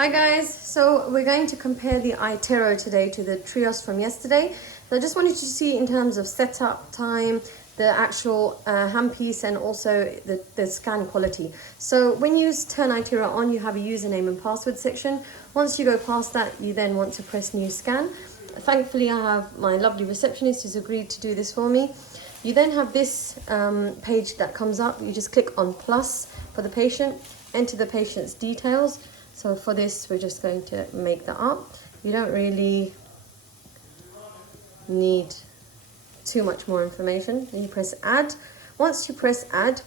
Hi guys, so we're going to compare the Itero today to the Trios from yesterday. So I just wanted to see in terms of setup time, the actual handpiece and also the scan quality. So when you turn Itero on, you have a username and password section. Once you go past that, you then want to press new scan. Thankfully, I have my lovely receptionist who's agreed to do this for me. You then have this page that comes up. You just click on plus for the patient, enter the patient's details. So for this, we're just going to make that up. You don't really need too much more information. Then you press add. Once you press add,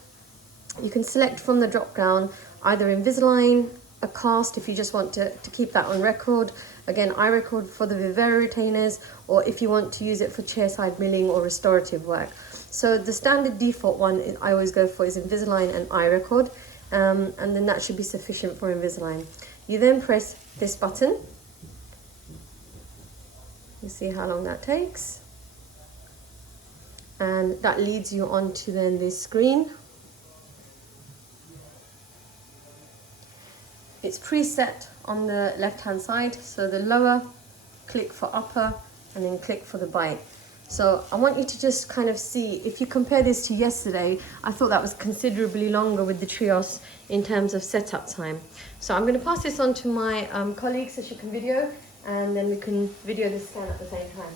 you can select from the drop down either Invisalign, a cast if you just want to keep that on record. Again, iRecord for the Vivera retainers, or if you want to use it for chairside milling or restorative work. So the standard default one I always go for is Invisalign and iRecord. And then that should be sufficient for Invisalign. You then press this button. You see how long that takes. And that leads you on to then this screen. It's preset on the left hand side. So the lower, click for upper, and then click for the bite. So I want you to just kind of see, if you compare this to yesterday, I thought that was considerably longer with the Trios in terms of setup time. So I'm going to pass this on to my colleague so she can video, and then we can video the scan at the same time.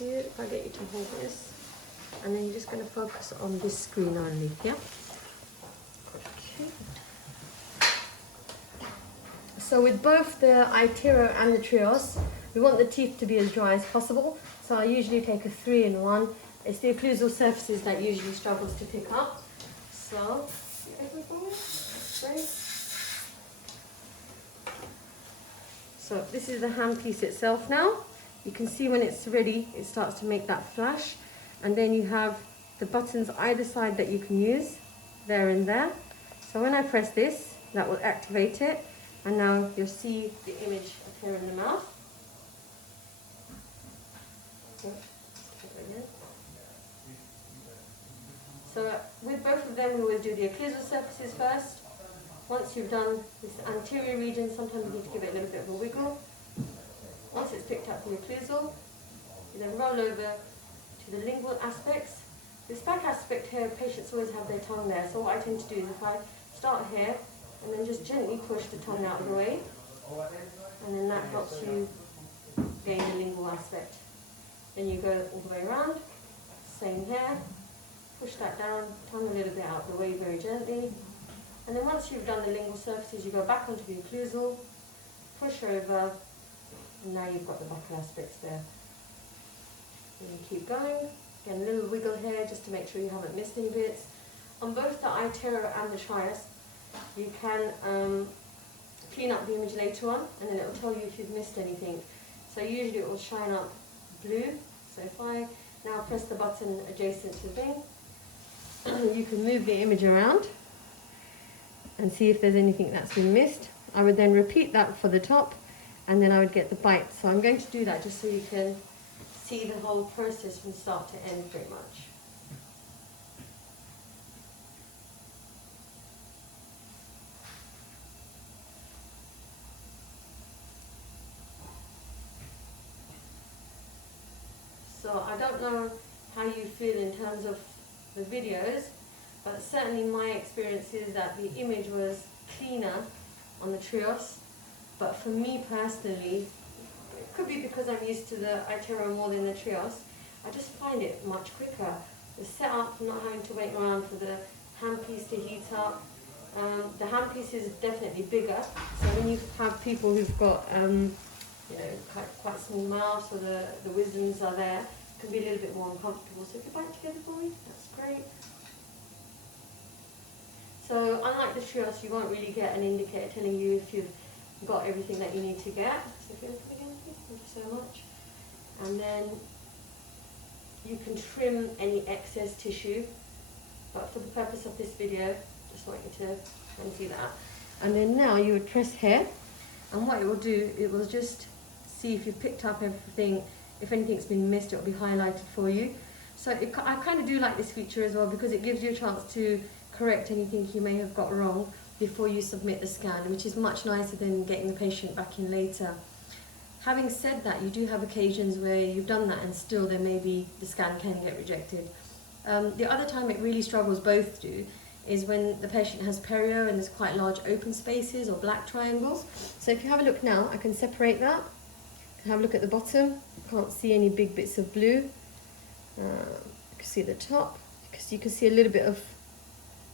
Here, if I get you to hold this, and then you're just going to focus on this screen only, yeah? Okay. So with both the Itero and the Trios, we want the teeth to be as dry as possible. So I usually take a 3-in-1. It's the occlusal surfaces that usually struggles to pick up. So, so this is the handpiece itself now. You can see when it's ready, it starts to make that flash. And then you have the buttons either side that you can use, there and there. So when I press this, that will activate it. And now you'll see the image appear in the mouth. So with both of them, we will do the occlusal surfaces first. Once you've done this anterior region, sometimes you need to give it a little bit of a wiggle. Once it's picked up the occlusal, you then roll over to the lingual aspects. This back aspect here, patients always have their tongue there. So what I tend to do is if I start here and then just gently push the tongue out of the way, and then that helps you gain the lingual aspect. Then you go all the way around, same here, push that down, tongue a little bit out of the way very gently. And then once you've done the lingual surfaces, you go back onto the occlusal, push over, and now you've got the buccal aspects there. And you keep going, again a little wiggle here just to make sure you haven't missed any bits. On both the Itero and the Trios, you can clean up the image later on, and then it will tell you if you've missed anything. So usually it will shine up blue. So if I now press the button adjacent to the thing, you can move the image around and see if there's anything that's been missed. I would then repeat that for the top, and then I would get the bite. So I'm going to do that just so you can see the whole process from start to end pretty much. So I don't know how you feel in terms of the videos, but certainly my experience is that the image was cleaner on the Trios. But for me personally, it could be because I'm used to the Itero more than the Trios, I just find it much quicker. The setup, not having to wait around for the handpiece to heat up. The handpiece is definitely bigger, so when you have people who've got you know, quite small mouths, or the wisdoms are there, it can be a little bit more uncomfortable. So if you bite together for me, that's great. So unlike the Trios, you won't really get an indicator telling you if you've got everything that you need to get. So if you open again, please, thank you so much. And then you can trim any excess tissue, but for the purpose of this video, just want you to see that. And then now you would press here, and what it will do, it will just see if you've picked up everything. If anything's been missed, it will be highlighted for you. So I kind of do like this feature as well, because it gives you a chance to correct anything you may have got wrong, before you submit the scan, which is much nicer than getting the patient back in later. Having said that, you do have occasions where you've done that and still there may be the scan can get rejected. The other time it really struggles, both do, is when the patient has perio and there's quite large open spaces or black triangles. So if you have a look now, I can separate that. Have a look at the bottom. Can't see any big bits of blue. You can see the top, because you can see a little bit of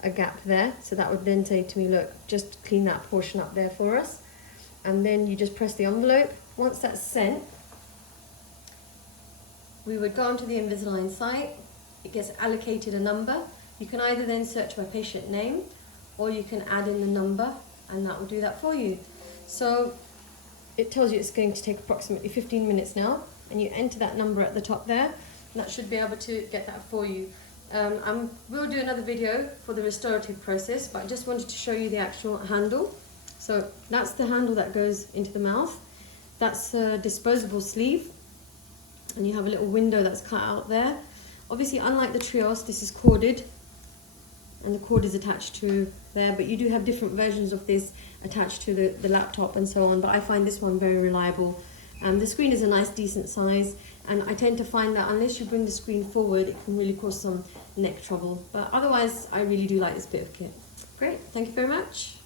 a gap there. So that would then say to me, look, just clean that portion up there for us. And then you just press the envelope. Once that's sent, we would go onto the Invisalign site. It gets allocated a number. You can either then search by patient name, or you can add in the number, and that will do that for you. So it tells you it's going to take approximately 15 minutes now, and you enter that number at the top there, and that should be able to get that for you. We'll do another video for the restorative process, but I just wanted to show you the actual handle. So that's the handle that goes into the mouth. That's a disposable sleeve, and you have a little window that's cut out there. Obviously, unlike the Trios, this is corded, and the cord is attached to there, but you do have different versions of this attached to the laptop and so on, but I find this one very reliable. The screen is a nice decent size, and I tend to find that unless you bring the screen forward, it can really cause some neck trouble, but otherwise I really do like this bit of kit. Great, thank you very much.